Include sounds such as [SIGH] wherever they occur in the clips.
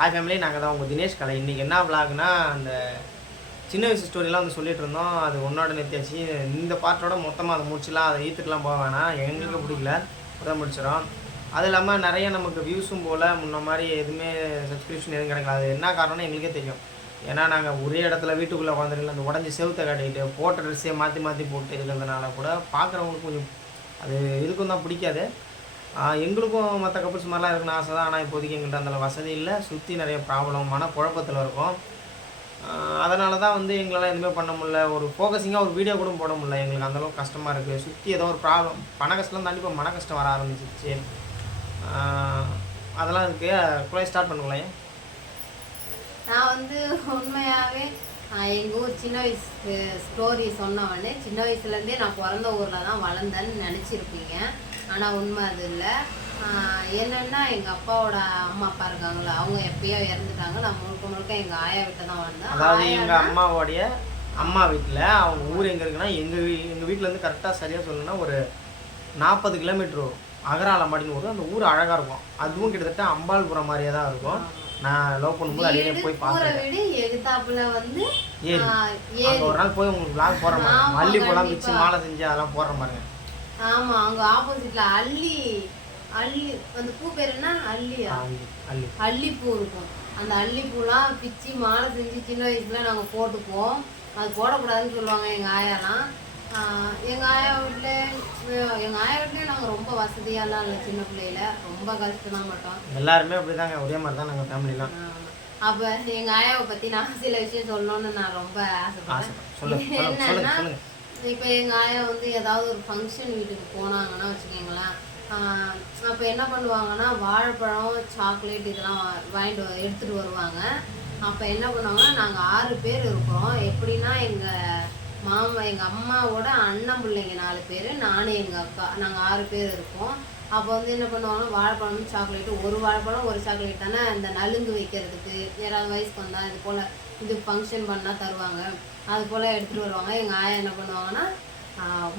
Hi family நாங்கள் தான் உங்கள் தினேஷ் கலை. இன்றைக்கி என்ன விளாக்னா அந்த சின்ன வயசு ஸ்டோரிலாம் வந்து சொல்லிட்டு இருந்தோம். அது ஒன்றோட நிறுத்தியாச்சு இந்த பாட்டோட மொத்தமாக அதை முடிச்சுலாம் அதை ஈத்துக்கெலாம் போக வேணாம். எங்களுக்கு பிடிக்கல. அதை முடிச்சிடும் அது இல்லாமல் நிறைய நமக்கு வியூஸும் போல் முன்ன மாதிரி எதுவுமே சப்ஸ்கிரிப்ஷன் எதுவும் கிடைக்கல. அது என்ன காரணம்னு எங்களுக்கே தெரியும். ஏன்னா நாங்கள் ஒரே இடத்துல வீட்டுக்குள்ளே உட்காந்துருக்கல அந்த உடஞ்சி செவத்தை காட்டிக்கிட்டு போட்ட ட்ரெஸ்ஸே மாற்றி மாற்றி போட்டு இருக்கிறதுனால கூட பார்க்குறவங்களுக்கு கொஞ்சம் அது இதுக்கும் தான் பிடிக்காது. எங்களுக்கும் மற்ற கப்புள்ஸ் மாதிரிலாம் இருக்குன்னு ஆசை தான். ஆனால் இப்போதைக்கு எங்கள்கிட்ட அந்த வசதி இல்லை. சுற்றி நிறைய ப்ராப்ளம் மன குழப்பத்தில் இருக்கும். அதனால தான் வந்து எங்களால் எதுவுமே பண்ண முடியல. ஒரு ஃபோக்கஸிங்காக ஒரு வீடியோ கூட போட முடியல. எங்களுக்கு அந்தளவுக்கு கஷ்டமாக இருக்குது சுற்றி ஏதோ ஒரு ப்ராப்ளம் பண கஷ்டம் தாண்டி இப்போ மன கஷ்டம் வர ஆரம்பிச்சிருச்சு. அதெல்லாம் இருக்குது குழாய் ஸ்டார்ட் பண்ணுங்களேன் நான் வந்து உண்மையாகவே எங்கள் ஊர் சின்ன வயசு ஸ்டோரி சொன்ன உடனே சின்ன வயசுலேருந்தே நான் பிறந்த ஊரில் தான் வளர்ந்தேன்னு நினச்சிருப்பீங்க. ஆனால் உண்மை அது இல்லை. என்னென்னா எங்கள் அப்பாவோட அம்மா அப்பா இருக்காங்களா அவங்க எப்பயோ இறந்துட்டாங்க. நான் முழுக்க முழுக்க எங்கள் ஆயா வீட்டை தான் வந்தேன். அதாவது எங்கள் அம்மாவோடைய அம்மா வீட்டில் அவங்க ஊர் எங்கே இருக்குன்னா எங்கள் வீ எங்கள் வீட்டிலேருந்து கரெக்டாக சரியாக சொல்லணும்னா ஒரு நாற்பது கிலோமீட்டர் அகராலம்பாடின்னு ஊர் அந்த ஊர் அழகாக இருக்கும். அதுவும் கிட்டத்தட்ட அம்பாள்புரம் மாதிரியே தான் இருக்கும். நான் லவ் பண்ணும்போது அடிக்கடி போய் பார்த்தேன் வந்து ஒரு நாள் போய் உங்களுக்கு vlog போடுற மாதிரி ஆமா, மல்லிகைப்பூலாம் கண்டிப்பா. பிச்சு மாலை செஞ்சு அதெல்லாம் போடுற பாருங்க. ஆமா அங்க ஆப்போசிட்ல அள்ளி அள்ளி அந்த பூ பேர் என்ன? அள்ளியா? அள்ளி அள்ளிப்பூ இருக்கும். அந்த அள்ளிப்பூலாம் பிச்சு மாலை செஞ்சு சின்ன வயசுல நாங்க போட்டுக்குவோம். அது போடக்கூடாதுன்னு சொல்லுவாங்க எங்க ஆயாலாம். ஆஹ் எங்க ஆயா வீட்டில் எங்க ஆயா வீட்லயும் நாங்க ரொம்ப வசதியாலாம் இல்லை சின்ன பிள்ளையில. ரொம்ப கஷ்டம் தான் மாட்டோம் எல்லாருமே அப்படிதாங்க. ஒரே மாதிரி தான் நாங்கள் ஃபேமிலிலாம். அப்ப எங்க ஆயாவை பத்தி நான் சில விஷயம் சொல்லணும்னு நான் ரொம்ப ஆசைப்பட்டேன். என்னன்னா இப்போ எங்கள் ஆயா வந்து ஏதாவது ஒரு ஃபங்க்ஷன் வீட்டுக்கு போனாங்கன்னா வச்சுக்கோங்களேன் அப்போ என்ன பண்ணுவாங்கன்னா வாழைப்பழம் சாக்லேட் இதெல்லாம் வாங்கிட்டு வ- எடுத்துகிட்டு வருவாங்க. அப்போ என்ன பண்ணுவாங்கன்னா நாங்கள் ஆறு பேர் இருக்கிறோம். எப்படின்னா எங்கள் மாமா எங்கள் அம்மாவோட அண்ணன் பிள்ளைங்க நாலு பேர் நானும் எங்கள் அக்கா நாங்கள் ஆறு பேர் இருக்கோம். அப்போ வந்து என்ன பண்ணுவாங்கன்னா வாழைப்பழம் சாக்லேட்டு ஒரு வாழைப்பழம் ஒரு சாக்லேட் தானே இந்த நலுங்கு வைக்கிறதுக்கு. யாராவது வயசுக்கு வந்தால் இது போல் இது ஃபங்க்ஷன் பண்ணால் தருவாங்க. அது போல் எடுத்துகிட்டு வருவாங்க. எங்கள் ஆயா என்ன பண்ணுவாங்கன்னா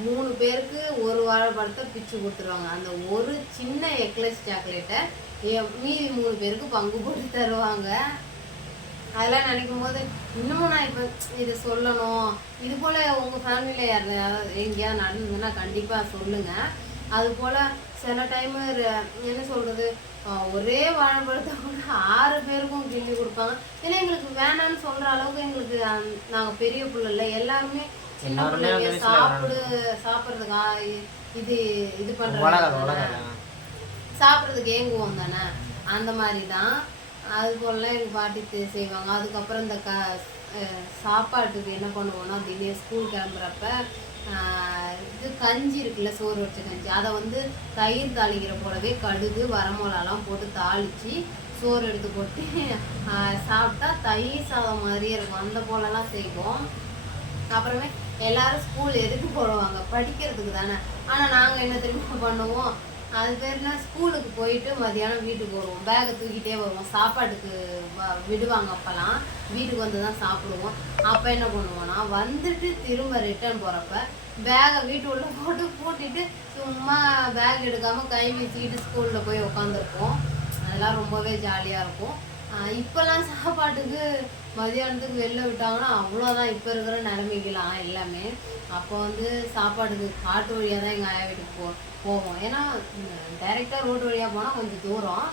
மூணு பேருக்கு ஒரு வாழைப்பழத்தை பிச்சு கொடுத்துருவாங்க. அந்த ஒரு சின்ன எக்லஸ் சாக்லேட்டை மீதி மூணு பேருக்கு பங்கு போட்டு தருவாங்க. அதெல்லாம் நினைக்கும் போது இன்னமும் நான் இப்போ இதை சொல்லணும். இது போல் உங்கள் ஃபேமிலியில் யாராவது எங்கேயாவது நடந்ததுன்னா கண்டிப்பாக சொல்லுங்கள் அது போல் சில டைமு என்ன சொல்கிறது ஒரே வாழைப்பழத்தை கூட ஆறு பேருக்கும் கிள்ளி கொடுப்பாங்க. ஏன்னா எங்களுக்கு வேணாம்னு சொல்கிற அளவுக்கு எங்களுக்கு நாங்கள் பெரிய பிள்ளை இல்லை. எல்லாருமே சின்ன பிள்ளைங்க சாப்பிடு சாப்பிட்றதுக்கு இது இது வளராது சாப்பிட்றதுக்கு ஏங்குவோம் தானே? அந்த மாதிரி தான் அது போலலாம் எங்கள் பாட்டி தே- செய்வாங்க. அதுக்கப்புறம் இந்த க சாப்பாட்டுக்கு என்ன பண்ணுவோம்னா திடீர் ஸ்கூல் கிளம்புறப்ப இது கஞ்சி இருக்குல்ல சோறு வச்ச கஞ்சி. அதை வந்து தயிர் தாளிக்கிற போலவே கடுகு வரமிளகாலாம் போட்டு தாளித்து சோறு எடுத்து போட்டு ஆஹ் சாப்பிட்டா தயிர் சாதம் மாதிரியே இருக்கும். அந்த போலலாம் செய்வோம். அப்புறமே எல்லாரும் ஸ்கூல் எதுக்கு போடுவாங்க? படிக்கிறதுக்கு தானே. ஆனால் நாங்கள் என்ன தெரியுமா பண்ணுவோம்? அது பேர் என்ன? ஸ்கூலுக்கு போயிட்டு மதியானம் வீட்டுக்கு வருவோம். பேகை தூக்கிட்டே வருவோம். சாப்பாட்டுக்கு வ- விடுவாங்க அப்போல்லாம். வீட்டுக்கு வந்து தான் சாப்பிடுவோம். அப்போ என்ன பண்ணுவோம்னா வந்துட்டு திரும்ப ரிட்டர்ன் போகிறப்ப பேகை வீட்டு உள்ள போட்டு பூட்டிட்டு சும்மா பேக் எடுக்காமல் கை வீசிக்கிட்டு ஸ்கூலில் போய் உட்காந்துருப்போம் அதெல்லாம் ரொம்பவே ஜாலியாக இருக்கும். இப்போல்லாம் சாப்பாட்டுக்கு மதியானத்துக்கு வெளில விட்டாங்கன்னா அவ்வளோதான் இப்போ இருக்கிற நிலைமைகளாம் எல்லாமே. அப்போ வந்து சாப்பாட்டுக்கு காட்டு வழியாக தான் எங்கள் ஆயா வீட்டுக்கு போ போவோம். ஏன்னா டைரெக்டாக ரோடு வழியாக போனால் கொஞ்சம் தூரம்.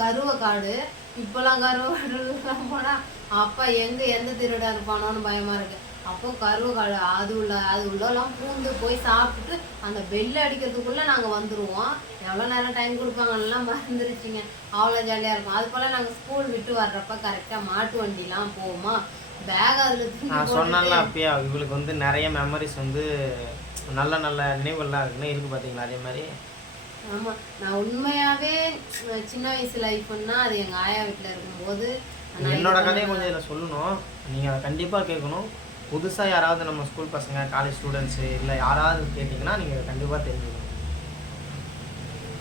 கருவக்காடு இப்போல்லாம் கருவக்காடு போனால் அப்பா எங்கே எந்த திருடா இருப்பானோன்னு பயமாக இருக்குது அப்போ கருவக்காடு அது உள்ள அது உள்ளலாம் பூந்து போய் சாப்பிட்டுட்டு அந்த பெல் அடிக்கிறதுக்குள்ளே நாங்கள் வந்துடுவோம் எவ்வளோ நேரம் டைம் கொடுப்பாங்கலாம் மறந்துருச்சுங்க. அவ்வளோ ஜாலியாக இருக்கும். அது போல் நாங்கள் ஸ்கூல் விட்டு வர்றப்ப கரெக்டாக மாட்டு வண்டிலாம் போவோமா? பேக் அதில் நான் சொன்னேன்ல அப்பயே இவளுக்கு வந்து நிறைய மெமரிஸ் வந்து நல்ல நல்ல நினைவுகள்லாம் இருக்குன்னு இருக்கு பார்த்தீங்களா அதே மாதிரி? ஆமா. நான் உண்மையாவே அஹ், சின்ன வயசு லைஃப்னா அது எங்க ஆயா வீட்ல இருக்கும்போது என்னோட கதையை கொஞ்சம் இதில் சொல்லணும். நீங்கள் அதை கண்டிப்பாக கேட்கணும். புதுசாக யாராவது நம்ம ஸ்கூல் பசங்க காலேஜ் ஸ்டூடெண்ட்ஸு இல்லை யாராவது கேட்டிங்கன்னா நீங்கள் கண்டிப்பாக தெரிஞ்சுக்கணும்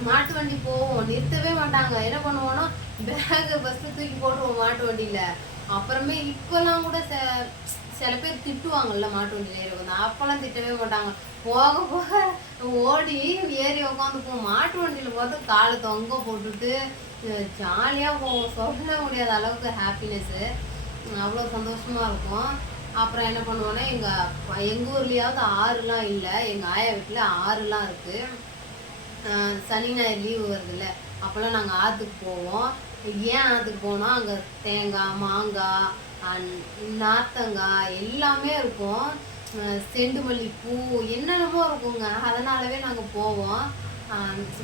மாட்டு வண்டி போவோம். நிறுத்தவே மாட்டாங்க. என்ன பண்ணுவோம்னா பேக் ஃபஸ்ட்டு தூக்கி போட்டுருவோம் மாட்டு வண்டியில. அப்புறமே இப்பெல்லாம் கூட ச- சில பேர் திட்டுவாங்கல்ல மாட்டு வண்டியில ஏறி அப்பெல்லாம் திட்டவே மாட்டாங்க. போக போக ஓடி ஏறி உட்காந்துப்போம் மாட்டு வண்டியில பார்த்து காலை தொங்க போட்டுட்டு ஜாலியாக போவோம். சொல்ல முடியாத அளவுக்கு ஹாப்பினஸ்ஸு அவ்வளோ சந்தோஷமா இருக்கும் அப்புறம் என்ன பண்ணுவோன்னா எங்கள் எங்கள் ஊர்லேயாவது ஆறுலாம் இல்லை. எங்கள் ஆயா வீட்டில் ஆறுலாம் இருக்குது சனி ஞாயிறு லீவு வருதுல்ல. அப்போல்லாம் நாங்கள் ஆற்றுக்கு போவோம். ஏன் ஆற்றுக்கு போனோம் அங்கே தேங்காய் மாங்காய் நார்த்தங்காய் எல்லாமே இருக்கும். செண்டு மல்லி பூ என்னென்னமோ இருக்குங்க. அதனாலவே நாங்கள் போவோம்.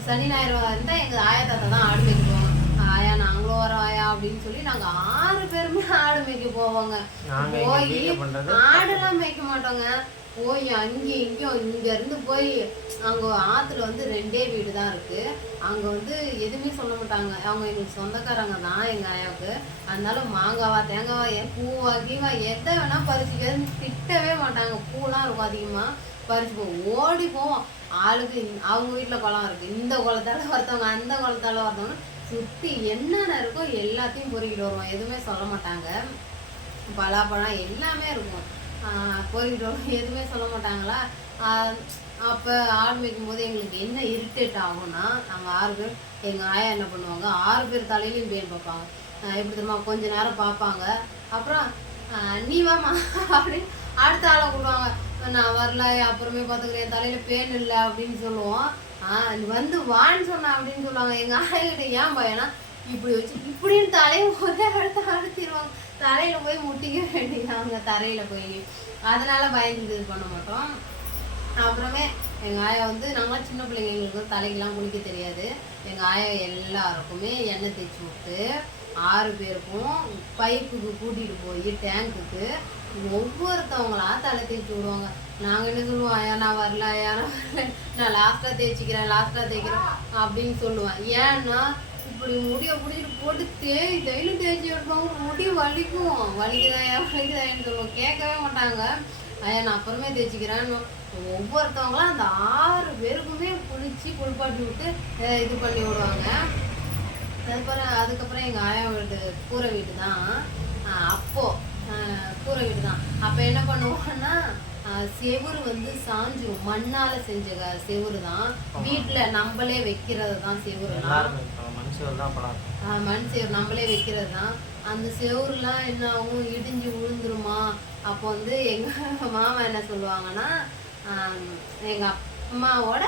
சனி ஞாயிறு இருந்தால் எங்கள் ஆயா தாத்தா தான் ஆடு மேய்க்க ஆயா நாங்களும் வரோம் ஆயா அப்படின்னு சொல்லி நாங்கள் ஆறு பேருமே ஆடு மேய்க்க போவோங்க. நாங்க போய் ஆடெல்லாம் மேய்க்க மாட்டோங்க. போய் அங்கேயும் இங்கேயும் இங்க இருந்து போய் அங்க ஆத்துல வந்து ரெண்டே வீடு தான் இருக்கு. அங்க வந்து எதுவுமே சொல்ல மாட்டாங்க. அவங்க எங்களுக்கு சொந்தக்காரங்க தான் எங்க ஆயாவுக்கு. அதனால மாங்காவா தேங்காவா ஏன் பூவா கீவா எதை வேணா பறிச்சுக்க திட்டவே மாட்டாங்க. பூலாம் இருக்கும் அதிகமா. பறிச்சு போவோம் ஓடி போவோம் ஆளுக்கு அவங்க வீட்டுல குளம் இருக்கு. இந்த குளத்தால ஒருத்தவங்க அந்த குளத்தால ஒருத்தவங்க சுற்றி என்னென்ன இருக்கோ எல்லாத்தையும் பொறுக்கிட்டு வருவோம். எதுவுமே சொல்ல மாட்டாங்க. பலாப்பழம் எல்லாமே இருக்கும். பொறுக்கிட்டு பொறிக்கிட்டு எதுவுமே சொல்ல மாட்டாங்களா? அப்போ ஆடு மேய்க்கும் போது எங்களுக்கு என்ன இரிட்டேட் ஆகும்னா நாங்கள் ஆறு பேர் எங்கள் ஆயா என்ன பண்ணுவாங்க? ஆறு பேர் தலையிலையும் பேன் பார்ப்பாங்க? எப்படி தெரியுமா? கொஞ்ச நேரம் பார்ப்பாங்க. அப்புறம் நீ வாமா அப்படின்னு அடுத்த ஆளை கூடுவாங்க நான் வரல அப்புறமே பார்த்துக்கிறேன். தலையில் பேன் இல்லை அப்படின்னு சொல்லுவோம். ஆஹ் வந்து வான்னு சொன்ன அப்படின்னு சொல்லுவாங்க. எங்கள் ஆளுகிட்ட ஏன் பயனா இப்படி வச்சு இப்படின்னு தலையை ஒரே அடுத்து அழுத்திடுவாங்க. தரையில் போய் முட்டிக்க வேண்டியிருவாங்க தரையில் போய். அதனால பயந்து இது பண்ண மாட்டோம். அப்புறமே எங்கள் ஆயா வந்து நாங்களாம் சின்ன பிள்ளைங்க எங்களுக்கு தலைக்கெலாம் குளிக்க தெரியாது. எங்கள் ஆயா எல்லாருக்குமே எண்ணெய் தேய்ச்சி விட்டு ஆறு பேருக்கும் பைப்புக்கு கூட்டிகிட்டு போய் டேங்குக்கு ஒவ்வொருத்தவங்களா தலை தேய்ச்சி விடுவாங்க. நாங்கள் என்ன சொல்லுவோம்? ஐயா நான் வரல ஐயா நான் வரல. நான் லாஸ்ட்டாக தேய்ச்சிக்கிறேன் லாஸ்ட்டாக தேய்க்கிறேன் அப்படின்னு சொல்லுவேன் ஏன்னா இப்படி முடிய பிடிச்சிட்டு போட்டு தேய் தையிலும் தேய்ச்சி விடுவாங்க முடி வலிக்கும். வலிக்குதாயா வலிக்குதாயான்னு சொல்லுவோம். கேட்கவே மாட்டாங்க. ஐயா நான் அப்புறமே தேய்ச்சிக்கிறேன்னு ஒவ்வொருத்தவங்களும் அந்த ஆறு பேருக்குமே குளிச்சு குளிப்பாட்டி விட்டு இது பண்ணி விடுவாங்க. அதுக்கப்புறம் அதுக்கப்புறம் எங்கள் ஆயா வீடு கூரை வீடு தான். அப்போது அப்போ கூரை வீடு தான் அப்போ என்ன பண்ணுவோம்னா செவுரு வந்து சாஞ்சிரும். மண்ணால செஞ்ச செவுரு தான் வீட்டில் நம்மளே வைக்கிறது தான் ஆஹ் மண் செவுரு நம்மளே வைக்கிறது தான் அந்த செவுருலாம் என்ன ஆகும் இடிஞ்சு விழுந்துருமா அப்போ வந்து எங்கள் [LAUGHS] மாமா என்ன சொல்லுவாங்கன்னா எங்கள் அம்மாவோட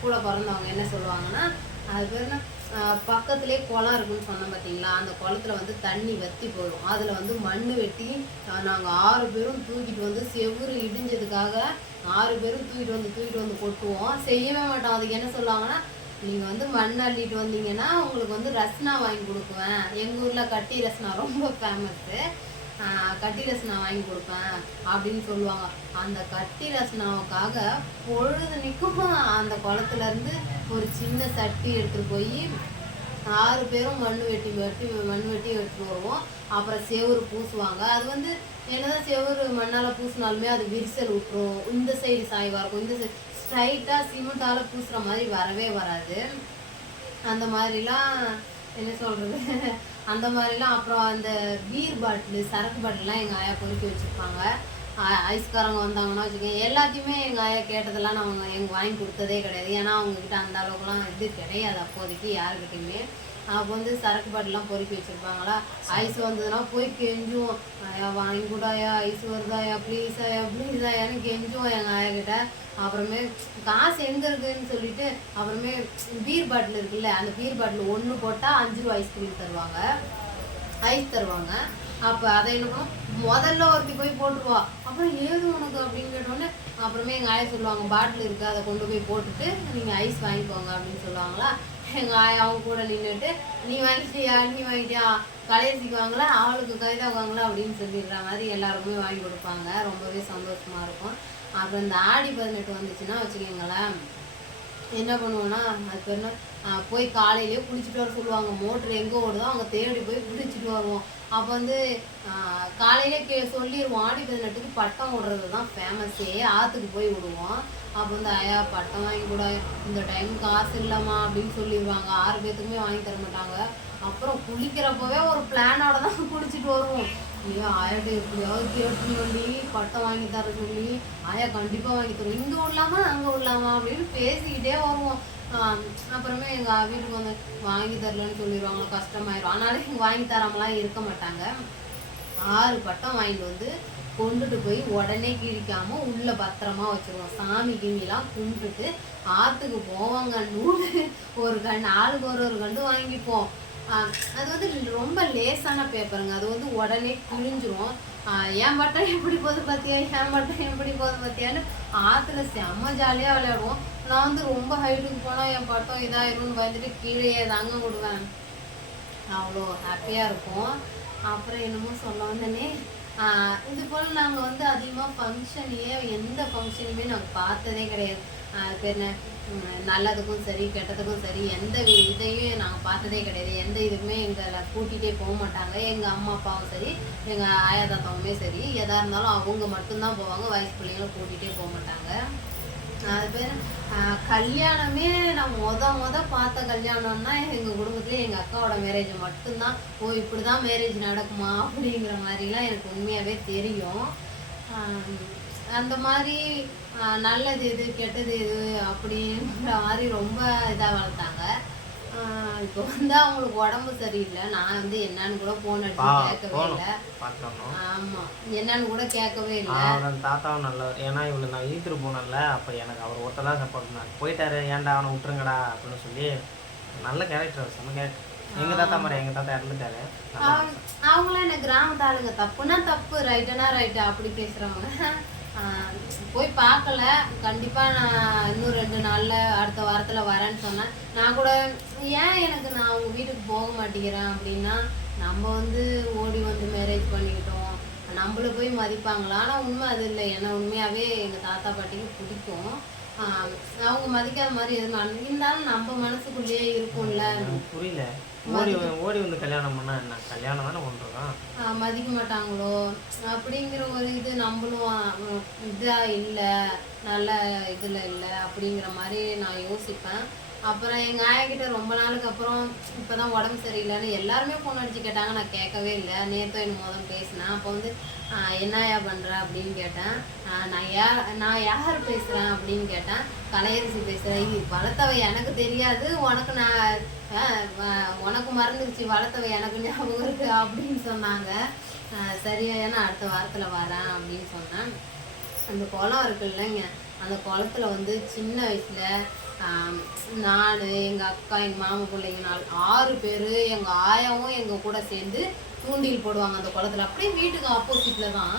கூட பிறந்தவங்க என்ன சொல்லுவாங்கன்னா அது பேர் என்ன? பக்கத்துலேயே குளம் இருக்குன்னு சொன்னேன் பார்த்தீங்களா அந்த குளத்துல வந்து தண்ணி வத்தி போயிடும். அதில் வந்து மண் வெட்டி நாங்கள் ஆறு பேரும் தூக்கிட்டு வந்து செவுரு இடிஞ்சதுக்காக ஆறு பேரும் தூக்கிட்டு வந்து தூக்கிட்டு வந்து கொட்டுவோம். செய்யவே மாட்டோம். அதுக்கு என்ன சொல்லுவாங்கன்னா நீங்கள் வந்து மண் அள்ளிட்டு வந்தீங்கன்னா உங்களுக்கு வந்து ரஸ்னா வாங்கி கொடுக்குவேன். எங்கள் ஊரில் கட்டி ரஸ்னா ரொம்ப ஃபேமஸ்ஸு கட்டி ரசனா வாங்கி கொடுப்பேன் அப்படின்னு சொல்லுவாங்க. அந்த கட்டி பொழுது பொழுதுனிக்கும் அந்த குளத்துல இருந்து ஒரு சின்ன சட்டி எடுத்துட்டு போய் ஆறு பேரும் மண் வெட்டி வெட்டி மண் வெட்டி எடுத்துட்டு வருவோம். அப்புறம் செவுரு பூசுவாங்க. அது வந்து என்னதான் செவுரு மண்ணால பூசினாலுமே அது விரிசல் விட்டுரும் இந்த சைடு சாய்வாக இருக்கும். இந்த சைடு ஸ்ட்ரைட்டாக சிமெண்டால பூசுற மாதிரி வரவே வராது. அந்த மாதிரிலாம் என்ன சொல்றது? அந்த மாதிரிலாம் அப்புறம் அந்த பீர் பாட்டில் சரக்கு பாட்டிலாம் எங்கள் ஆயா பொறுக்கி வச்சுருப்பாங்க. ஐஸ்காரங்க வந்தாங்கன்னா வச்சுக்கோங்க. எல்லாத்தையுமே எங்கள் ஆயா கேட்டதெல்லாம் நான் எங்கள் வாங்கி கொடுத்ததே கிடையாது. ஏன்னா அவங்கக்கிட்ட அந்த அளவுக்குலாம் இது கிடையாது அப்போதைக்கு யாருக்கிட்டையுமே. அப்போ வந்து சரக்கு பாட்டிலாம் பொறுக்கி வச்சுருப்பாங்களா? ஐஸ் வந்ததுன்னா போய் கெஞ்சுவோம். ஐயா வாங்கி கூடாயா ஐஸ் வருதாயா ப்ளீஸ் ஆயா ப்ளீஸ் ஆயான்னு கெஞ்சுவோம் எங்கள் ஆயா கிட்ட. அப்புறமே காசு எங்கே இருக்குதுன்னு சொல்லிட்டு அப்புறமே பீர் பாட்டில் இருக்குல்ல அந்த பீர் பாட்டில் ஒன்று போட்டால் அஞ்சு ரூபா ஐஸ்கிரீம் தருவாங்க. ஐஸ் தருவாங்க. அப்போ அதை என்ன பண்ணுவோம்? முதல்ல ஒருத்தி போய் போட்டுருவா. அப்புறம் ஏது உனக்கு அப்படின்னு கேட்டோடனே அப்புறமே எங்கள் ஆயா சொல்லுவாங்க பாட்டில் இருக்குது அதை கொண்டு போய் போட்டுட்டு நீங்கள் ஐஸ் வாங்கிக்கோங்க அப்படின்னு சொல்லுவாங்களா. எங்கள் ஆயா அவங்க கூட நின்றுட்டு நீ வாங்கிட்டியா? நீ வாங்கிட்டியா? கடைசிக்கு வாங்கல அவளுக்கு கவிதா வாங்கலாம் அப்படின்னு சொல்லிடுற மாதிரி எல்லாருக்குமே வாங்கி கொடுப்பாங்க. ரொம்பவே சந்தோஷமாக இருக்கும். அப்புறம் இந்த ஆடி பதினெட்டு வந்துச்சுன்னா வச்சுக்கோங்களேன் என்ன பண்ணுவோன்னா அது பேர் போய் காலையிலேயே குளிச்சுட்டு வர சொல்லுவாங்க. மோட்ரு எங்கே ஓடுதோ அவங்க தேடி போய் பிடிச்சிட்டு வருவோம். அப்போ வந்து ஆஹ் கே சொல்லிடுவோம் ஆடி பதினெட்டுக்கு பட்டம் விடுறது தான் ஃபேமஸே ஆற்றுக்கு போய் விடுவோம். அப்போ வந்து ஐயா பட்டம் வாங்கி கூட. இந்த டைம் காசு இல்லைம்மா அப்படின்னு சொல்லிடுவாங்க ஆறு பேத்துக்குமே வாங்கி தர மாட்டாங்க. அப்புறம் குளிக்கிறப்பவே ஒரு பிளானோட தான் குளிச்சுட்டு வருவோம். ஐயோ ஆயாட்ட எப்படியாவது கேட்டு சொல்லி பட்டம் வாங்கி தர சொல்லி ஆயா கண்டிப்பாக வாங்கி தரும் இங்கே விடலாமா அங்கே விடலாமா அப்படின்னு பேசிக்கிட்டே வருவோம். அப்புறமே எங்கள் வீட்டுக்கு வந்து வாங்கி தரலன்னு சொல்லிடுவாங்க கஷ்டமாயிரும். அதனால இங்கே வாங்கி தராமலாம் இருக்க மாட்டாங்க. ஆறு பட்டம் வாங்கிட்டு வந்து கொண்டுட்டு போய் உடனே கிழிக்காம உள்ள பத்திரமா வச்சிருவோம். சாமி கிமிலாம் கும்பிட்டுட்டு ஆற்றுக்கு போவாங்க. நூறு ஒரு கண்டு ஆளுக்கு ஒரு ஒரு கண்டு வாங்கிப்போம். ஆஹ் அது வந்து ரொம்ப லேசான பேப்பருங்க. அது வந்து உடனே கிழிஞ்சிரும். ஆஹ் என் பட்டம் எப்படி போகுது பார்த்தியா என் பட்டம் எப்படி போகுது பார்த்தியான்னு ஆற்றுல செம்ம ஜாலியாக விளையாடுவோம். நான் வந்து ரொம்ப ஹைட்டுக்கு போனால் என் பட்டம் இதாகிடும்னு பயந்துட்டு கீழேயே தாங்க விடுவேன் அவ்வளோ ஹாப்பியாக இருக்கும் அப்புறம் என்னமோ சொல்ல வந்தனே. இது போல் நாங்கள் வந்து அதிகமாக ஃபங்க்ஷனையே எந்த ஃபங்க்ஷனுமே நாங்கள் பார்த்ததே கிடையாது. அதுக்கு என்ன? நல்லதுக்கும் சரி கெட்டதுக்கும் சரி எந்த இதையும் நாங்கள் பார்த்ததே கிடையாது. எந்த இதுவுமே எங்களை கூட்டிகிட்டே போக மாட்டாங்க. எங்கள் அம்மா அப்பாவும் சரி எங்கள் ஆயா தாத்தாவுமே சரி. எதாக இருந்தாலும் அவங்க மட்டும்தான் போவாங்க. வயசு பிள்ளைங்களை கூட்டிகிட்டே போக மாட்டாங்க. அது பேர். கல்யாணமே நான் மொத மொத பார்த்த கல்யாணம்னா எங்கள் குடும்பத்துல எங்கள் அக்காவோட மேரேஜ் மட்டும்தான். ஓ இப்படி தான் மேரேஜ் நடக்குமா அப்படிங்கிற மாதிரிலாம் எனக்கு உண்மையாகவே தெரியும். அந்த மாதிரி நல்லது எது கெட்டது எது அப்படின்ற மாதிரி ரொம்ப இதாக வளர்த்தாங்க. இப்போ வந்து அவங்களுக்கு உடம்பு சரியில்லை. நான் வந்து என்னன்னு கூட ஃபோன் பா அடிச்சு கேட்கவே இல்லை. பார்க்கணும் ஆமா. என்னன்னு கூட கேட்கவே இல்லை. அவரோட தாத்தாவும் நல்லவர் ஏன்னா இவளை நான் ஈத்துட்டு போனேன்ல அப்போ எனக்கு அவர் ஒருத்தர் தான் சப்போர்ட் பண்ணார். போயிட்டாரு ஏன்டா அவனை விட்டுருங்கடா அப்படின்னு சொல்லி நல்ல கேரக்டர் செம்ம கேரக்டர் எங்கள் தாத்தா மாதிரி எங்கள் தாத்தா இறந்துட்டாரு. நல்ல அவங்க- அவங்களாம் என்ன கிராமத்து ஆளுங்க தப்புனா தப்பு ரைட்டுனா ரைட்டு அப்படி பேசுறவங்க. போய் பார்க்கல. கண்டிப்பா நான் இன்னும் ரெண்டு நாள்ல அடுத்த வாரத்துல வரேன்னு சொன்னேன். நான் கூட ஏன் எனக்கு நான் அவங்க வீட்டுக்கு போக மாட்டேங்கிறேன்? அப்படின்னா நம்ம வந்து ஓடி வந்து மேரேஜ் பண்ணிக்கிட்டோம். நம்மளை போய் மதிப்பாங்களா? ஆனா உண்மை அது இல்லை. ஏன்னா உண்மையாவே எங்க தாத்தா பாட்டிக்கு பிடிக்கும். ஆஹ் அவங்க மதிக்காத மாதிரி எதுவும் இருந்தாலும் நம்ம மனசுக்குள்ளேயே இருக்கும்ல. எனக்கு புரியல. ஓடி வந்து- ஓடி வந்து கல்யாணம் பண்ணா என்ன? கல்யாணம் தானே பண்ணுறோம் மதிக்க மாட்டாங்களோ? அப்படிங்கிற ஒரு இது நம்மளும் இதா இல்லை. நல்ல இதில் இல்லை அப்படிங்கிற மாதிரி நான் யோசிப்பேன். அப்புறம் எங்கள் ஆயாக்கிட்ட ரொம்ப நாளுக்கு அப்புறம் இப்போ தான் உடம்பு சரியில்லைன்னு எல்லாருமே ஃபோன் அடிச்சு கேட்டாங்க. நான் கேட்கவே இல்லை. நேற்று எனக்கு முதல் பேசினேன். அப்போ வந்து ஆஹ் பண்ணுற அப்படின்னு கேட்டேன். ஆஹ் நான் யார் நான் யார் பேசுகிறேன் அப்படின்னு கேட்டேன். கலையரசி பேசுகிறேன் இது வளர்த்தவை எனக்கு தெரியாது. உனக்கு நான் ஆஹ் உனக்கு மறந்துடுச்சு வளர்த்தவை எனக்கு ஞாபகம் இருக்கு. அப்படின்னு சொன்னாங்க. ஆஹ் சரி ஏன்னா அடுத்த வாரத்தில் வரேன். அப்படின்னு சொன்னேன். அந்த குளம் இருக்கு இல்லைங்க. அந்த குளத்துல வந்து சின்ன வயசுல நான் எங்கள் அக்கா எங்கள் மாமா பிள்ளைங்க நாலு ஆறு பேர் எங்கள் ஆயாவும் எங்கள் கூட சேர்ந்து தூண்டில் போடுவாங்க அந்த குளத்துல. அப்படியே வீட்டுக்கு ஆப்போசிட்டில் தான்.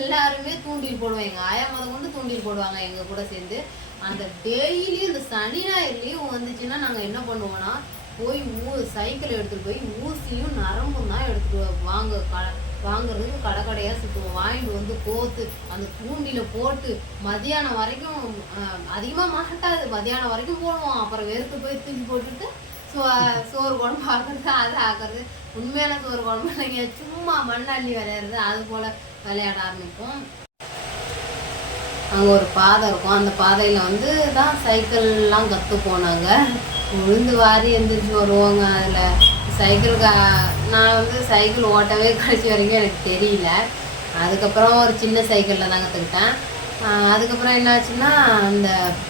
எல்லாருமே தூண்டில் போடுவோம் எங்க ஆயா முத கொண்டு தூண்டில் போடுவாங்க எங்க கூட சேர்ந்து. அந்த டெய்லி இந்த சனி ஞாயிறு லீவு வந்துச்சுன்னா நாங்க என்ன பண்ணுவோம்னா போய் ஊ சைக்கிள் எடுத்துட்டு போய் ஊசியும் நரம்பும் தான் எடுத்துட்டு வாங்க க- வாங்குறதுக்கு கடை கடையா சுற்றுவோம் வாங்கிட்டு வந்து கோத்து அந்த பூண்டியில் போட்டு மதியானம் வரைக்கும் அதிகமாக அதிகமா மாட்டாது. மதியானம் வரைக்கும் போடுவோம். அப்புறம் வெறுத்து போய் தூக்கி போட்டுட்டு சோ சோறு குழம்பு ஆக்குறது அது ஆக்குறது. உண்மையான சோறு குழம்பு இல்லைங்க. சும்மா மண்ணள்ளி விளையாடுறது அது போல விளையாட ஆரம்பிப்போம். அங்கே ஒரு பாதை இருக்கும். அந்த பாதையில் வந்து தான் சைக்கிள்லாம் கற்று உளுந்து வாரி எழுந்திரிச்சு வருவாங்க அதில். சைக்கிள் கா நான் வந்து சைக்கிள் ஓட்டவே கழிச்சு வரைக்கும் எனக்கு தெரியல. அதுக்கப்புறம் ஒரு சின்ன சைக்கிளில் தான் கற்றுக்கிட்டேன் அதுக்கப்புறம் என்னாச்சுன்னா அந்த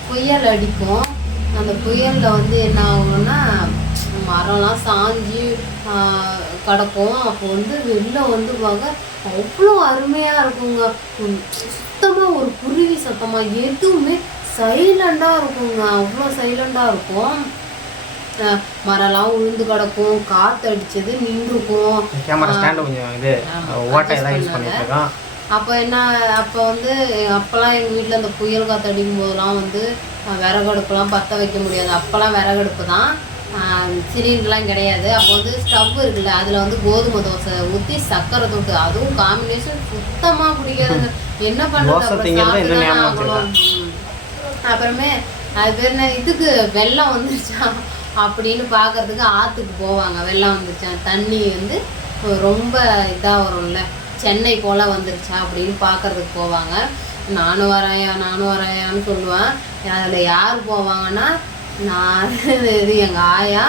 புயல் அடிக்கும். அந்த புயலில் வந்து என்ன ஆகும்னா மரம்லாம் சாஞ்சு கிடக்கும். அப்போ வந்து வெளில வந்து பார்க்க அவ்வளோ அருமையாக இருக்குங்க. சுத்தமாக ஒரு குருவி சத்தமாக எதுவுமே சைலண்டாக இருக்குங்க. அவ்வளோ சைலண்டாக இருக்கும். மரம்லாம் உளுந்து கிடக்கும் காற்று அடிச்சது நின்றுக்கும். கேமரா ஸ்டாண்டு கொஞ்சம் இது ஆமா, ஓட்டை adjust தான் யூஸ் பண்ணாங்க. பண்ணிட்டு இருக்கோம் அப்போ என்ன அப்போ வந்து அப்போல்லாம் எங்கள் வீட்டில் அந்த புயல் காற்று அடிக்கும் போதெல்லாம் வந்து விறகடுப்புலாம் பற்ற வைக்க முடியாது. அப்போல்லாம் விறகடுப்பு தான். சிலிண்டர்லாம் கிடையாது. அப்போ வந்து ஸ்டவ் இருக்குல்ல அதில் வந்து கோதுமை தோசை ஊற்றி சக்கரை தொட்டு அதுவும் காம்பினேஷன் சுத்தமாக பிடிக்காதுங்க. [LAUGHS] என்ன பண்ணுறது அப்புறம் அது பேர் என்ன இதுக்கு வெள்ளம் வந்துருச்சா? அப்படின்னு பார்க்கறதுக்கு ஆற்றுக்கு போவாங்க. வெள்ளம் வந்துருச்சா? தண்ணி வந்து ரொம்ப இதாக வரும்ல. சென்னை போல் வந்துருச்சா அப்படின்னு பார்க்கறதுக்கு போவாங்க. நானும் வரையா நானும் வரையான்னு சொல்லுவேன். அதில் யார் போவாங்கன்னா நான் இது எங்கள் ஆயா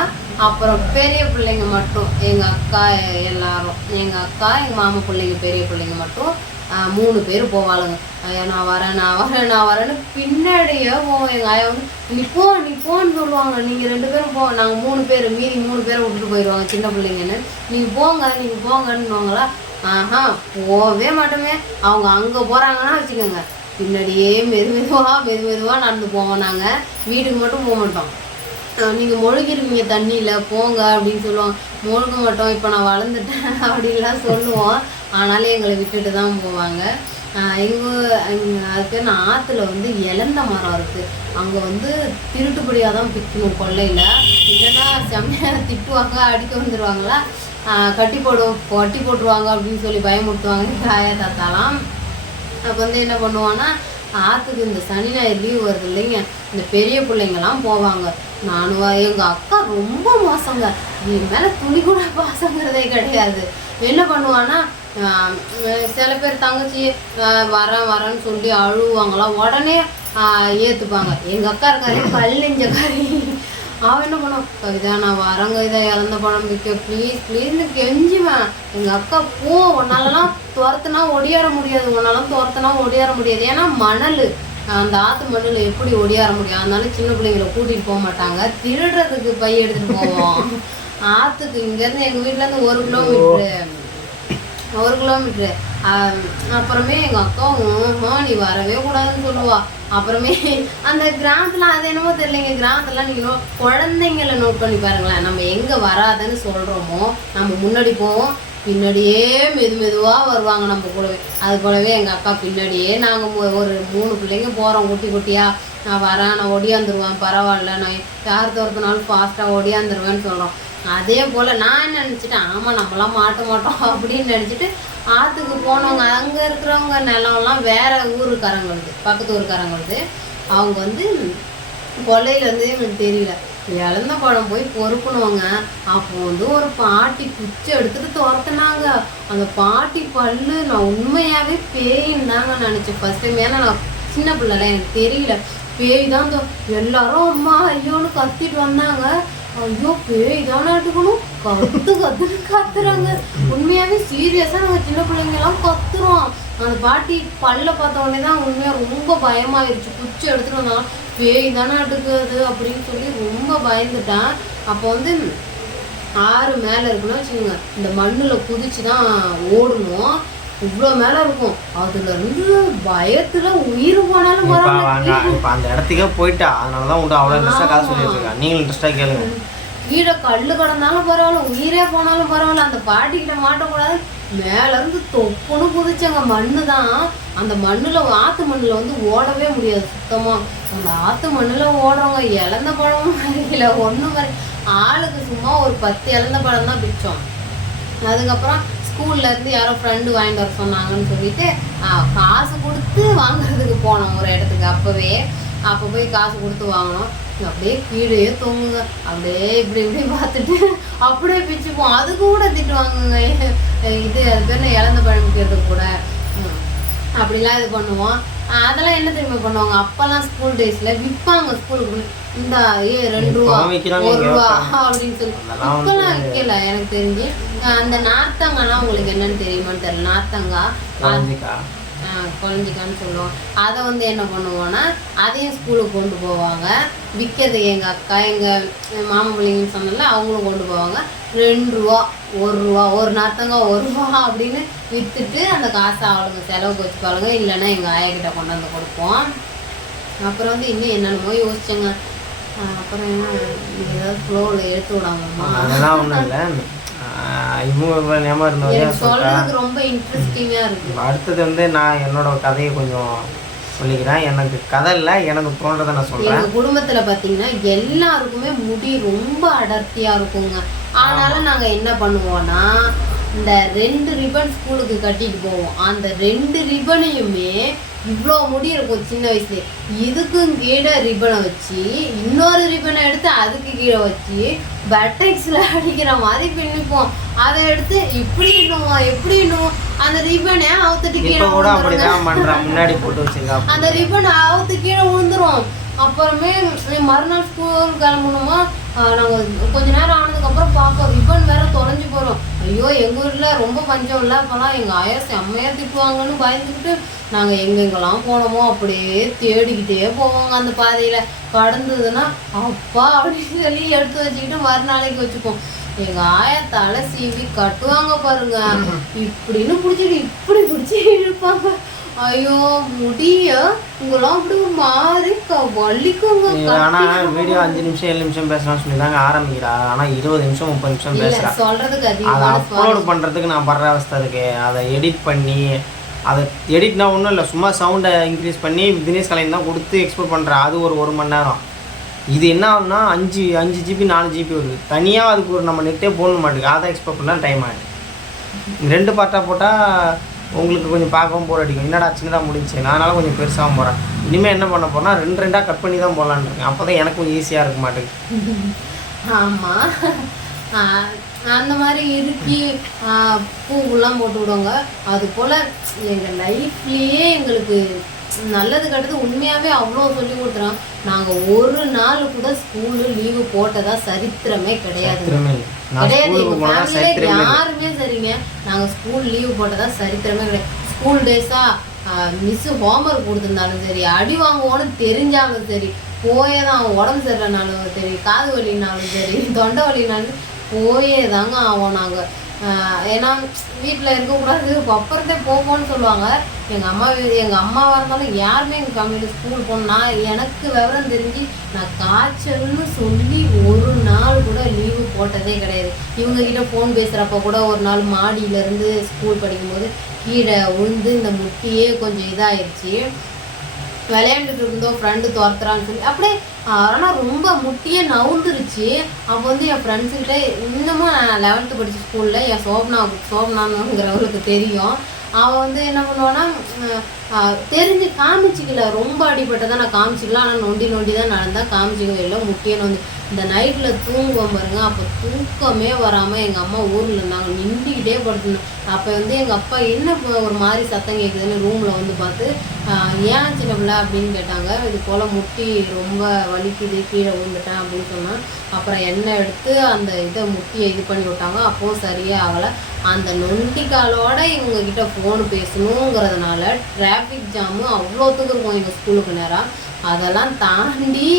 அப்புறம் பெரிய பிள்ளைங்க மட்டும் எங்கள் அக்கா எல்லாரும் எங்கள் அக்கா எங்கள் மாமா பிள்ளைங்க பெரிய பிள்ளைங்க மட்டும் மூணு பேர் போவாளுங்க. ஐயா நான் வரேன் நான் வரேன் நான் வரேன்னு பின்னாடியே போவோம் எங்கள் ஆயா வந்து நீ போ நீ போன்னு சொல்லுவாங்க. நீங்கள் ரெண்டு பேரும் போ நாங்கள் மூணு பேர் மீதி மூணு பேரை விட்டுட்டு போயிடுவாங்க சின்ன பிள்ளைங்கன்னு. நீங்கள் போங்க நீங்கள் போங்கன்னுவாங்களா? ஆஹா போகவே மாட்டோமே. அவங்க அங்கே போகிறாங்கன்னா வச்சுக்கோங்க. பின்னாடியே மெது மெதுவாக மெது மெதுவாக நடந்து போவோம் நாங்கள் வீட்டுக்கு மட்டும் போக மாட்டோம். நீங்கள் முழுகிருவீங்க தண்ணியில் போங்க அப்படின்னு சொல்லுவாங்க. முழுக மாட்டோம் இப்போ நான் வளர்ந்துட்டேன் [LAUGHS] அப்படின்லாம் சொல்லுவோம். ஆனாலும் எங்களை விட்டுட்டு தான் போவாங்க. எங்கள் அது பேர் நான் ஆற்றுல வந்து இலந்த மரம் இருக்குது அங்கே வந்து திருட்டுப்படியாக தான் பிக்கணும் கொள்ளையில். இல்லைன்னா செம்மையாக திட்டுவாங்க அடிக்க வந்துடுவாங்களா கட்டி போடும் கட்டி போட்டுருவாங்க அப்படின்னு சொல்லி பயமுறுத்துவாங்க. தாயா தாத்தாலாம். அப்போ வந்து என்ன பண்ணுவான்னா ஆற்றுக்கு இந்த சனி ஞாயிறு லீவ் வருது இல்லைங்க. இந்த பெரிய பிள்ளைங்கலாம் போவாங்க. நானும் எங்கள் அக்கா ரொம்ப மோசங்க. என் மேலே துணி கூட பாசங்கிறதே கிடையாது. என்ன பண்ணுவான்னா சில பேர் தங்கச்சி வரேன் வரேன்னு சொல்லி அழுவாங்களாம் உடனே ஏற்றுப்பாங்க எங்கள் அக்கா இருக்காரு கல்லெஞ்சக்காரி அவன் என்ன பண்ணுவான் கவிதா நான் வரங்க இதை இறந்த பழம் விற்க. ப்ளீஸ் ப்ளீஸ்னு கெஞ்சுவேன். எங்கள் அக்கா போ உன்னாலலாம் துரத்துனா ஒடியார முடியாது உன்னாலாம் துரத்துனா ஒடியார முடியாது. ஏன்னா மணல் அந்த ஆத்து மண்ணில் எப்படி ஒடியார முடியும்? அதனால சின்ன பிள்ளைங்களை கூட்டிகிட்டு போக மாட்டாங்க. திருடுறதுக்கு பை எடுத்துகிட்டு போவோம். ஆற்றுக்கு இங்கேருந்து எங்கள் வீட்டிலேருந்து ஒரு கிலோமீட்ரு ஒரு கிலோமீட்ரு அப்புறமே எங்கள் அக்காவும் நீ வரவே கூடாதுன்னு சொல்லுவா. அப்புறமே அந்த கிராமத்தில் அது என்னமோ தெரியலைங்க. கிராமத்துலாம் நீங்கள் குழந்தைங்களை நோட் பண்ணி பாருங்களேன். நம்ம எங்கே வராதுன்னு சொல்கிறோமோ நம்ம முன்னாடி போவோம். பின்னாடியே மெது மெதுவாக வருவாங்க நம்ம கூடவே. அது போலவே எங்கள் அக்கா பின்னாடியே நாங்கள் ஒரு மூணு பிள்ளைங்க போகிறோம் குட்டி குட்டியாக நான் வரேன் நான் ஒடியாந்துருவேன் பரவாயில்ல நான் யார் துரத்துனாலும் ஃபாஸ்ட்டாக ஒடியாந்துருவேன்னு சொல்கிறோம் அதே போல் நான் என்ன நினச்சிட்டேன் ஆமாம் நம்மளாம் மாட்ட மாட்டோம் அப்படின்னு நினச்சிட்டு ஆற்றுக்கு போனவங்க அங்கே இருக்கிறவங்க நிலம்லாம் வேறு ஊருக்காரங்களுக்கு பக்கத்து ஊருக்காரங்களுக்கு அவங்க வந்து கொள்ளையில் வந்து எனக்கு தெரியல. இழந்த பழம் போய் பொறுக்கணுங்க. அப்போ வந்து ஒரு பாட்டி குச்சி எடுத்துட்டு துரத்துனாங்க. அந்த பாட்டி பல்லு நான் உண்மையாவே பேயின்னு தாங்க நினச்சேன். ஃபர்ஸ்ட் டைம் ஏன்னா நான் சின்ன பிள்ளைல எனக்கு தெரியல. பேய் தான் இந்த எல்லாரும் அம்மா ஐயோன்னு கத்திட்டு வந்தாங்க. ஐயோ பேய் தானே எடுக்கணும்? கத்து கத்துன்னு கத்துறாங்க. உண்மையாவே சீரியஸாக நாங்க சின்ன பிள்ளைங்க எல்லாம் கத்துறோம். அந்த பாட்டி பல்ல பார்த்த உடனே தான் உண்மையா ரொம்ப பயமாயிருச்சு. குச்சி எடுத்துட்டு வந்தாங்க. பேய் தானே எடுக்குது அப்படின்னு சொல்லி ரொம்ப பயந்துட்டேன். அப்போ வந்து ஆறு மேலே இருக்குன்னு வச்சுக்கோங்க. இந்த மண்ணில் குதிச்சு தான் ஓடணும். இவ்வளோ மேலே இருக்கும். அதுல இருந்து பயத்துல உயிர் போனாலும் இப்ப அந்த இடத்துக்கே போயிட்டா. அதனால தான் உண்டு அவ்வளோ இன்ட்ரெஸ்டாக கதை இருக்கா நீங்களும் இன்ட்ரெஸ்டாக கேளுங்க. கீழே கல்லு கடந்தாலும் பரவாயில்ல. உயிரே போனாலும் பரவாயில்ல. அந்த பாட்டி கிட்ட மாட்டக்கூடாது. மேல இருந்து தொப்புன்னு குதிச்சங்க. மண்ணு தான் அந்த மண்ணில் ஆற்று மண்ணில் வந்து ஓடவே முடியாது. சுத்தமாக அந்த ஆற்று மண்ணில் ஓடுறவங்க இழந்த பழமும் வரையில ஒன்றும் வரை ஆளுக்கு சும்மா ஒரு பத்து இழந்த பழம் தான் பிச்சோம் அதுக்கப்புறம் ஸ்கூல்லேருந்து யாரோ ஃப்ரெண்டு வாங்கிட்டு வர சொன்னாங்கன்னு சொல்லிட்டு காசு கொடுத்து வாங்குறதுக்கு போனோம் ஒரு இடத்துக்கு. அப்போவே அப்போ போய் காசு கொடுத்து வாங்கினோம். அப்படியே கீழே தொங்குங்க. அப்படியே இப்படி இப்படி பார்த்துட்டு அப்படியே பிச்சுப்போம். அது கூட திட்டு வாங்குங்க இது அது பேர் இழந்த பழம் விற்கிறதுக்கு கூட. அப்படிலாம் இது பண்ணுவோம். அதெல்லாம் என்ன தெரியுமா பண்ணுவாங்க? அப்பெல்லாம் ஸ்கூல் டேஸ்ல விற்பாங்க ஸ்கூலுக்கு இந்த ஏ ரெண்டு ரூபா ஒரு ரூபா. அப்படின்னு சொல்லி. இப்பெல்லாம் விற்கல எனக்கு தெரிஞ்சு. அந்த நார்த்தங்காய்லாம் உங்களுக்கு என்னன்னு தெரியுமான்னு தெரியல. நார்த்தங்காய் குழந்தைக்கா? குழந்தைக்கான்னு சொல்லுவோம். அதை வந்து என்ன பண்ணுவோன்னா அதையும் ஸ்கூலுக்கு கொண்டு போவாங்க. விற்கிறது எங்கள் அக்கா எங்கள் மாமா பிள்ளைங்கன்னு சொன்னல அவங்களும் கொண்டு போவாங்க. ரெண்டு ரூபா ஒரு ரூபா ஒரு நார்த்தங்காய் ஒரு ரூபா அப்படின்னு விற்றுட்டு அந்த காசை அவளுங்க செலவுக்கு வச்சுப்பாளுங்க. இல்லைன்னா எங்கள் ஆயாக்கிட்ட கொண்டு வந்து கொடுப்போம். அப்புறம் வந்து இன்னும் என்னென்னமோ யோசிச்சேங்க. அப்புறம் என்ன ஏதாவது ஃப்ளோவில் எடுத்து விடாமம்மா அதெல்லாம் ஒன்றும் இல்லை. இவங்க சொல்றதுக்கு ரொம்ப இன்ட்ரெஸ்டிங்காக இருக்கு. அடுத்தது வந்து நான் என்னோட கதையை கொஞ்சம் சொல்லிக்கிறேன். எனக்கு கதை இல்லை எனக்கு தோன்றதை நான் சொல்கிறேன் எங்க குடும்பத்துல பாத்தீங்கன்னா எல்லாருக்குமே முடி ரொம்ப அடர்த்தியா இருக்குங்க. ஆனாலும் நாங்க என்ன பண்ணுவோம்னா இந்த ரெண்டு ரிப்பன் ஸ்கூலுக்கு கட்டிட்டு போவோம். அந்த ரெண்டு ரிப்பனையுமே இவ்வளோ முடி இருக்கும் சின்ன வயசுல இதுக்கும் கீழே ரிப்பனை வச்சு இன்னொரு ரிப்பனை எடுத்து அதுக்கு கீழே வச்சு பட்டெக்ஸில் அடிக்கிற மாதிரி பின்னிப்போம். அதை எடுத்து இப்படி இன்னும் எப்படி இன்னும் அந்த ரிப்பனை அவுத்துட்டு கீழே முன்னாடி போட்டு வச்சிருக்கா. அந்த ரிப்பன் அவுத்து கீழே விழுந்துரும் அப்புறமே மறுநாள் ஸ்கூல் கிளம்பணுமா? நாங்கள் கொஞ்ச நேரம் ஆனதுக்கப்புறம் பார்ப்போம் ரிப்பன் வேற தொலைஞ்சு போகிறோம் ஐயோ எங்கள் ஊரில் ரொம்ப பஞ்சம் இல்லை அப்போல்லாம் எங்கள் ஆயா செம்மையாக திட்டுவாங்கன்னு பயந்துக்கிட்டு நாங்கள் எங்கெங்கெல்லாம் போனோமோ அப்படியே தேடிக்கிட்டே போவோங்க அந்த பாதையில். கடந்ததுன்னா அப்பா அப்படின்னு சொல்லி எடுத்து வச்சுக்கிட்டு மறுநாளைக்கு வச்சுப்போம். எங்க ஆயா தலை சீவி கட்டுவாங்க பாருங்க. [LAUGHS] இப்படின்னு பிடிச்சிட்டு இப்படி பிடிச்சி இழுப்பாங்க. ஐயோ முடிய உங்களாம் அப்படி க- வலிக்குங்க ஆனா வீடியோ அஞ்சு நிமிஷம் ஏழு நிமிஷம் பேசலாம்னு சொல்லி தாங்க ஆரம்பிக்கிறா. ஆனா இருபது நிமிஷம் முப்பது நிமிஷம் பேசுறா. சொல்றதுக்கு அதை அப்லோட் பண்ணுறதுக்கு நான் படுற அவஸ்தை இருக்கு. அதை எடிட் பண்ணி அதை எடிட்னா ஒன்றும் இல்லை. சும்மா சவுண்டை இன்க்ரீஸ் பண்ணி தினேஷ் கலைஞர் தான் கொடுத்து எக்ஸ்போர்ட் பண்ணுறேன் அது ஒரு ஒரு மணி நேரம். இது என்ன ஆகுதுன்னா அஞ்சு அஞ்சு ஜிபி நாலு ஜிபி வருது. தனியாக அதுக்கு ஒரு நம்ம நெட்டே போட மாட்டேங்குது அதை எக்ஸ்போர்ட் பண்ணால் டைம் ஆகிடுது ரெண்டு பார்ட்டாக போட்டால் உங்களுக்கு கொஞ்சம் பார்க்கவும் போர் அடிக்கும். என்னடா சின்னதாக முடிஞ்சு? நான் அதனால் கொஞ்சம் பெருசாகவும் போகிறேன் இனிமேல் என்ன பண்ண போறேன்னா ரெண்டு ரெண்டாக கட் பண்ணி தான் போகலான்னு இருக்கேன். அப்போ தான் எனக்கு கொஞ்சம் ஈஸியாக இருக்க மாட்டேங்குது. [LAUGHS] ஆமாம் அந்த மாதிரி இறுக்கி பூவெல்லாம் போட்டு விடுவாங்க. அது போல் எங்கள் லைஃப்லேயே எங்களுக்கு நல்லது கெட்டது உண்மையாவே அவ்வளோ சொல்லி கொடுத்துறோம் நாங்க ஒரு நாள் கூட ஸ்கூலு லீவு போட்டதா சரித்திரமே கிடையாது. கிடையாது. ஸ்கூலுக்கு எங்க போனால் ஃபேமிலியில சரித்திரமே இல்லை. யாருமே சரிங்க. நாங்க ஸ்கூல் லீவு போட்டதா சரித்திரமே கிடையாது. ஸ்கூல் டேஸா மிஸ் ஹோம்ஒர்க் கொடுத்துருந்தாலும் சரி அடி வாங்குவோன்னு தெரிஞ்சாலும் சரி போயே தான் உடம்பு சரியில்லைனாலும் சரி காது வலினாலும் சரி தொண்டை வலினாலும் போயே தாங்க ஆவோம் நாங்கள் ஏன்னா வீட்டில் இருக்கக்கூடாது அப்புறத்தே போவோம்னு சொல்லுவாங்க. எங்கள் அம்மா எங்கள் அம்மாவாக இருந்தாலும் யாருமே எங்கள் ஃபேமிலியில் ஸ்கூல் போகணும். எனக்கு விவரம் தெரிஞ்சு நான் காய்ச்சல்னு சொல்லி ஒரு நாள் கூட லீவு போட்டதே கிடையாது. இவங்க கிட்ட ஃபோன் பேசுகிறப்ப கூட ஒரு நாள் மாடியிலேருந்து ஸ்கூல் படிக்கும்போது கீழே விழுந்து இந்த முட்டியே கொஞ்சம் இதாகிடுச்சு விளையாண்டுட்டு இருந்தோம் ஃப்ரெண்டு துரத்துறான்னு சொல்லி. அப்படியே ஆனால் ரொம்ப முட்டியே நவுந்துருச்சு. அப்போ வந்து என் ஃப்ரெண்ட்ஸுக்கிட்ட இன்னமும் நான் லெவன்த்து படிச்ச ஸ்கூலில் என் சோப்னா சோப்னாங்கிறவளுக்கு தெரியும். அவன் வந்து என்ன பண்ணுவான்னா தெரிஞ்சு காமிச்சிக்கல. ரொம்ப அடிபட்டதை நான் காமிச்சிக்கல. ஆனால் நொண்டி நொண்டி தான் நடந்தால் காமிச்சிக்கவே இல்லை முக்கிய நொண்டி. இந்த நைட்டில் தூங்குவோம் பாருங்க. அப்போ தூக்கமே வராமல் எங்கள் அம்மா ஊரில் இருந்தாங்க. நின்றுக்கிட்டே படுத்துனோம் அப்போ வந்து எங்கள் அப்பா என்ன ஒரு மாதிரி சத்தம் கேட்குதுன்னு ரூமில் வந்து பார்த்து ஏன் சின்ன அப்படின்னு கேட்டாங்க. இது போல் முட்டி ரொம்ப வலிக்குது. கீழே விழுந்துட்டேன் அப்படின்னு சொன்னேன் அப்புறம் எண்ணெய் எடுத்து அந்த இதை முட்டியை இது பண்ணி விட்டாங்க. அப்போது சரியே ஆகலை. அந்த நொண்டிக்காலோட இவங்கக்கிட்ட ஃபோன் பேசணுங்கிறதுனால டிராஃபிக் ஜாமு அவ்வளோத்துக்கு இருக்கும் எங்கள் ஸ்கூலுக்கு நேரம் அதெல்லாம் தாண்டி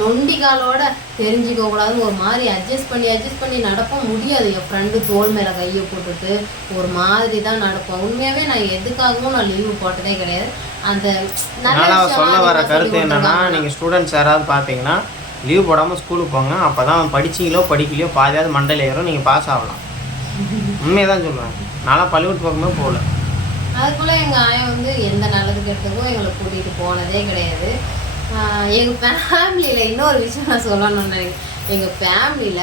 நொண்டி காலோட தெரிஞ்சுக்க கூடாதுன்னு ஒரு மாதிரி அட்ஜஸ்ட் பண்ணி அட்ஜஸ்ட் பண்ணி நடப்போம் முடியாது. என் ஃப்ரெண்டு தோள் மேலே கையை போட்டுட்டு ஒரு மாதிரி தான் நடப்போம் உண்மையாகவே நான் எதுக்காகவும் நான் லீவு போட்டதே கிடையாது. அந்த சொல்ல வர கருத்து என்னன்னா. நீங்கள் ஸ்டூடெண்ட்ஸ் யாராவது பார்த்தீங்கன்னா லீவ் போடாமல் ஸ்கூலுக்கு போங்க. அப்போ தான் படிச்சிங்களோ படிக்கலையோ பாதியாவது மண்டையில் ஏறும். நீங்கள் பாஸ் ஆகலாம். உண்மையை தான் சொல்லுவேன் நான்லாம் பள்ளிக்கூட்டு பக்கமே போகல. அதுக்குள்ள எங்க ஆயா வந்து எந்த நல்லது கெட்டதுக்கும் எங்களை கூட்டிட்டு போனதே கிடையாது. ஆஹ் எங்க ஃபேமிலியில இன்னொரு விஷயம் நான் சொல்லணும்னு நினைக்கிறேன். எங்க ஃபேமிலியில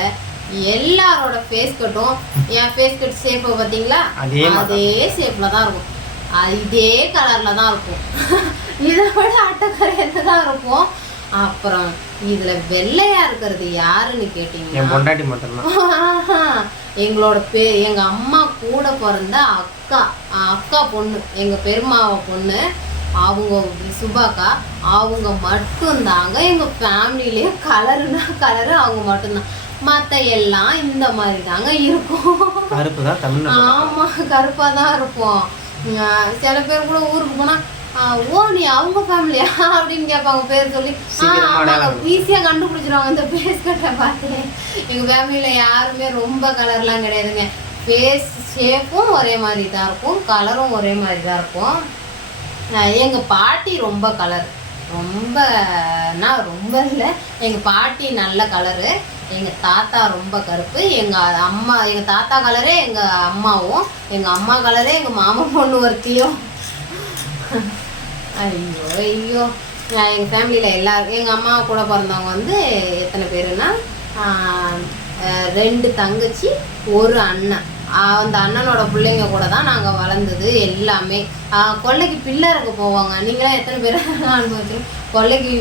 எல்லாரோட ஃபேஸ் கட்டும் என் ஃபேஸ் கட் ஷேப்பை பார்த்தீங்களா? அதே ஷேப்ல தான். இருக்கும். இதே கலர்ல தான் இருக்கும். இதை விட அட்டக்கரையில தான் இருக்கும். அப்புறம் இதுல வெள்ளையா இருக்கிறது யாருன்னு கேட்டீங்கன்னா எங்களோட பே எங்க அம்மா கூட பிறந்த அக்கா அக்கா பொண்ணு எங்க பெருமாவ பொண்ணு அவங்க சுபாக்கா அவங்க மட்டும்தாங்க எங்க ஃபேமிலியிலே கலருனா கலரு அவங்க மட்டும்தான். மற்ற எல்லாம் இந்த மாதிரி தாங்க இருக்கும். கருப்பு தான் தமிழ்நாடு ஆமா கருப்பா தான் இருப்போம் சில பேர் கூட ஊருக்கு போனா அஹ் ஓ நீ அவங்க ஃபேமிலியா அப்படின்னு கேட்பாங்க பேர் சொல்லி. ஈஸியாக கண்டுபிடிச்சிருவாங்க இந்த ஃபேஸ் கட்டை பார்த்து. எங்க ஃபேமிலியில யாருமே ரொம்ப கலர்லாம் கிடையாதுங்க. ஃபேஸ் ஷேப்பும் ஒரே மாதிரி தான் இருக்கும். கலரும் ஒரே மாதிரி தான் இருக்கும். அஹ் எங்க பாட்டி ரொம்ப கலர் ரொம்பனா ரொம்ப இல்லை. எங்க பாட்டி நல்ல கலரு எங்க தாத்தா ரொம்ப கருப்பு. எங்க அம்மா எங்க தாத்தா கலரே எங்க அம்மாவும். எங்க அம்மா கலரே எங்க மாமா பொண்ணு ஒருத்தியும். ஐயோ ஐயோ. எங்கள் ஃபேமிலியில் எல்லாருக்கும் எங்கள் அம்மா கூட பிறந்தவங்க வந்து எத்தனை பேருன்னா ரெண்டு தங்கச்சி ஒரு அண்ணன். அந்த அண்ணனோட பிள்ளைங்க கூட தான் நாங்கள் வளர்ந்தது எல்லாமே. கொல்லைக்கு பிள்ளை இருக்க போவாங்க. நீங்களாம் எத்தனை பேர் [LAUGHS] அனுபவிச்சிருக்கோம் கொல்லைக்கு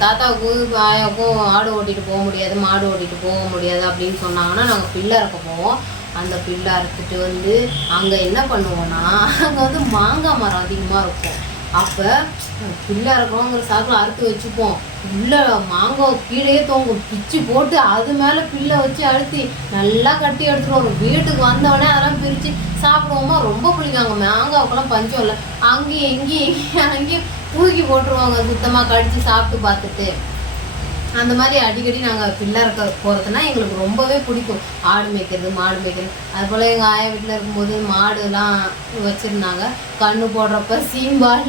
தாத்தாவுக்கும் ஆயாவுக்கும் ஆடு ஓட்டிட்டு போக முடியாது மாடு ஓட்டிகிட்டு போக முடியாது அப்படின்னு சொன்னாங்கன்னா நாங்கள் பிள்ளை இருக்க போவோம். அந்த பிள்ளை அறுத்துட்டு வந்து அங்கே என்ன பண்ணுவோம்னா அங்கே வந்து மாங்காய் மரம் அதிகமாக இருக்கும். அப்போ பிள்ளை இருக்கணுங்கிற சாக்கில் அறுத்து வச்சுப்போம். உள்ள மாங்காய் கீழே தோங்கும். பிச்சு போட்டு அது மேலே புல்லை வச்சு அழுத்தி நல்லா கட்டி எடுத்துட்டு வரும். வீட்டுக்கு வந்தோடனே அதெல்லாம் பிரித்து சாப்பிடுவோமா? ரொம்ப பிடிக்காங்க மாங்காவுக்கெல்லாம் பஞ்சம் இல்லை. அங்கேயும் இங்கேயும் இங்கேயும் அங்கேயும் தூக்கி போட்டுருவாங்க. சுத்தமாக கடித்து சாப்பிட்டு பார்த்துட்டு. அந்த மாதிரி அடிக்கடி நாங்கள் பிள்ளை இருக்க போகிறதுனா எங்களுக்கு ரொம்பவே பிடிக்கும். ஆடு மேய்க்கிறது மாடு மேய்க்கிறது. அதுபோல் எங்கள் ஆயா வீட்டில் இருக்கும்போது மாடுலாம் வச்சுருந்தாங்க. கண்ணு போடுறப்ப சீம்பால்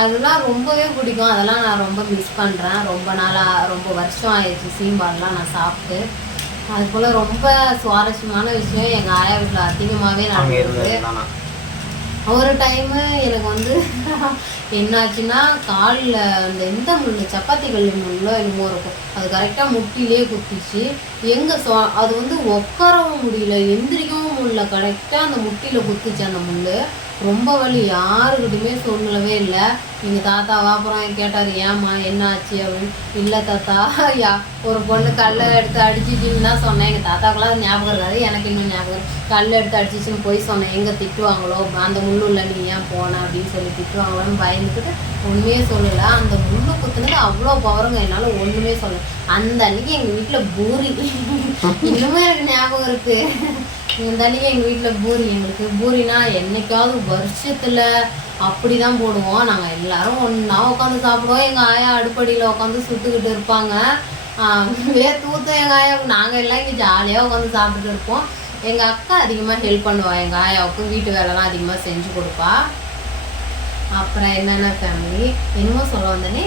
அதெல்லாம் ரொம்பவே பிடிக்கும். அதெல்லாம் நான் ரொம்ப மிஸ் பண்ணுறேன் ரொம்ப நாளாக ரொம்ப வருஷம் ஆயிடுச்சு சீம்பால்லாம் நான் சாப்பிட்டு. அதுபோல் ரொம்ப சுவாரஸ்யமான விஷயம் எங்கள் ஆயா வீட்டில் அதிகமாகவே நடந்தது. தானா ஒரு டைமு எனக்கு வந்து என்னாச்சுன்னா காலில் அந்த இந்த முள் சப்பாத்தி கல் முள்ளோ என்னமோ இருக்கும். அது கரெக்டாக முட்டிலே குத்திச்சு எங்கே சொ அது வந்து உட்காரவும் முடியல எந்திரிக்கவும் முடியல. கரெக்டாக அந்த முட்டியில் குத்துச்சு அந்த முள் ரொம்ப வலி. யாருக்கிட்டையுமே சொல்லவே இல்லை. எங்கள் தாத்தாவா அப்புறம் கேட்டார் ஏம்மா என்ன ஆச்சு அப்படின்னு. இல்லை தாத்தா யா ஒரு பொண்ணு கல்லை எடுத்து அடிச்சிச்சின்னு தான் சொன்னேன். எங்கள் தாத்தாக்கெல்லாம் ஞாபகம் இருக்காது. எனக்கு இன்னும் ஞாபகம் கல் எடுத்து அடிச்சிச்சின்னு போய் சொன்னேன். எங்கே திட்டுவாங்களோ? அந்த முள்ளுள்ள நீ ஏன் போன? அப்படின்னு சொல்லி திட்டுவாங்களோன்னு பயந்துக்கிட்டு ஒன்றுமே சொல்லலை. அந்த முள்ளு குத்துனது அவ்வளோ பவருங்க. என்னால் ஒன்றுமே சொல்லலை அந்த அன்னைக்கு எங்கள் வீட்டில் பூரி. இன்னுமே எனக்கு ஞாபகம் இருக்கு. இந்த அன்னைக்கு எங்கள் வீட்டில் பூரி. எங்களுக்கு பூரினா என்னைக்காவது வருஷத்தில் அப்படி தான் போடுவோம். நாங்கள் எல்லாரும் ஒன்றா உட்காந்து சாப்பிடுவோம். எங்கள் ஆயா அடுப்படியில் உட்காந்து சுட்டுக்கிட்டு இருப்பாங்க. வே தூத்து எங்கள் ஆயா. நாங்கள் எல்லாம் இங்கே ஜாலியாக உட்காந்து சாப்பிட்டுட்டு இருப்போம். எங்கள் அக்கா அதிகமாக ஹெல்ப் பண்ணுவா. எங்கள் ஆயாவுக்கு வீட்டு வேலைலாம் அதிகமாக செஞ்சு கொடுப்பா. அப்புறம் என்னென்ன ஃபேமிலி என்னமோ சொல்ல வந்தனே.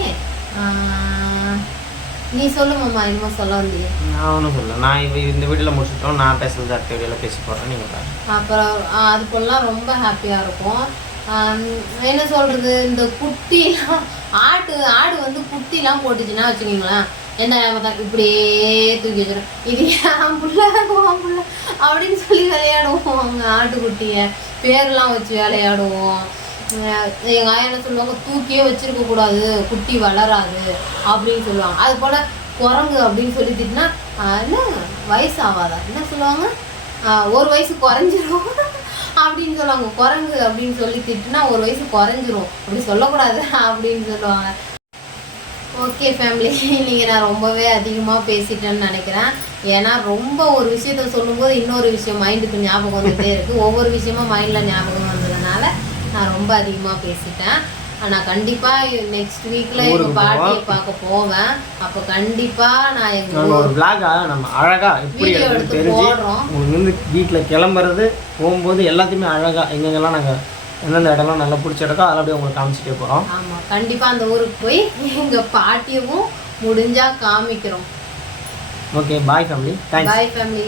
நீ சொல்லு மாமா என்னமோ சொல்ல வந்தியே. நான் ஒன்றும் சொல்லல. நான் இப்போ இந்த வீட்டில் முடிச்சிட்டோம். நான் பேசுறது அடுத்த வீடியோவில் பேசி போகிறேன் நீங்கள் பாருங்க. அப்புறம் அது போலலாம் ரொம்ப ஹாப்பியாக இருக்கும். என்ன சொல்கிறது இந்த குட்டிலாம் ஆட்டு ஆடு வந்து குட்டிலாம் போட்டுச்சுன்னா வச்சுக்கோங்களேன் என்ன பார்த்தா இப்படியே தூக்கி வச்சிடும் இது என் புள்ள புள்ள அப்படின்னு சொல்லி விளையாடுவோம் அவங்க ஆட்டுக்குட்டியை. பேர்லாம் வச்சு விளையாடுவோம். எங்கள் ஆயா என்ன சொல்லுவாங்க தூக்கியே வச்சுருக்க கூடாது குட்டி வளராது அப்படின்னு சொல்லுவாங்க. அது போல் குரங்கு அப்படின்னு சொல்லி திட்டினா என்ன வயசு ஆகாதா என்ன சொல்லுவாங்க? ஒரு வயசு குறைஞ்சிரும் [LAUGHS] அப்படின்னு சொல்லுவாங்க. குரங்கு அப்படின்னு சொல்லி திட்டுனா ஒரு வயசு குறைஞ்சிரும். அப்படி சொல்லக்கூடாது [LAUGHS] அப்படின்னு சொல்லுவாங்க. ஓகே ஃபேமிலி நீங்கள் நான் ரொம்பவே அதிகமாக பேசிட்டேன்னு நினைக்கிறேன். ஏன்னா ரொம்ப ஒரு விஷயத்த சொல்லும்போது இன்னொரு விஷயம் மைண்டுக்கு ஞாபகம் வந்துகிட்டே இருக்குது ஒவ்வொரு விஷயமும் மைண்டில் ஞாபகம் வந்ததுனால நான் ரொம்ப அதிகமாக பேசிட்டேன். நான் கண்டிப்பாக நெக்ஸ்ட் வீக்கில் எங்கள் பாட்டியை பார்க்க போவேன். அப்போ கண்டிப்பாக நான் எங்கள் ஒரு vlog-ஆ நம்ம அழகாக எப்படி எடுத்து போடுறோம். உங்களுக்கு வீட்டில் கிளம்புறது போகும்போது எல்லாத்தையுமே அழகாக எங்கெங்கெல்லாம் நாங்கள் எந்தெந்த இடம்லாம் நல்லா பிடிச்ச இடக்கோ அதெல்லாம் அப்படியே உங்களுக்கு காமிச்சிட்டே போகிறோம் ஆமாம் கண்டிப்பாக அந்த ஊருக்கு போய் எங்கள் பாட்டியவும் முடிஞ்சால் காமிக்கிறோம். Okay bye family thanks bye family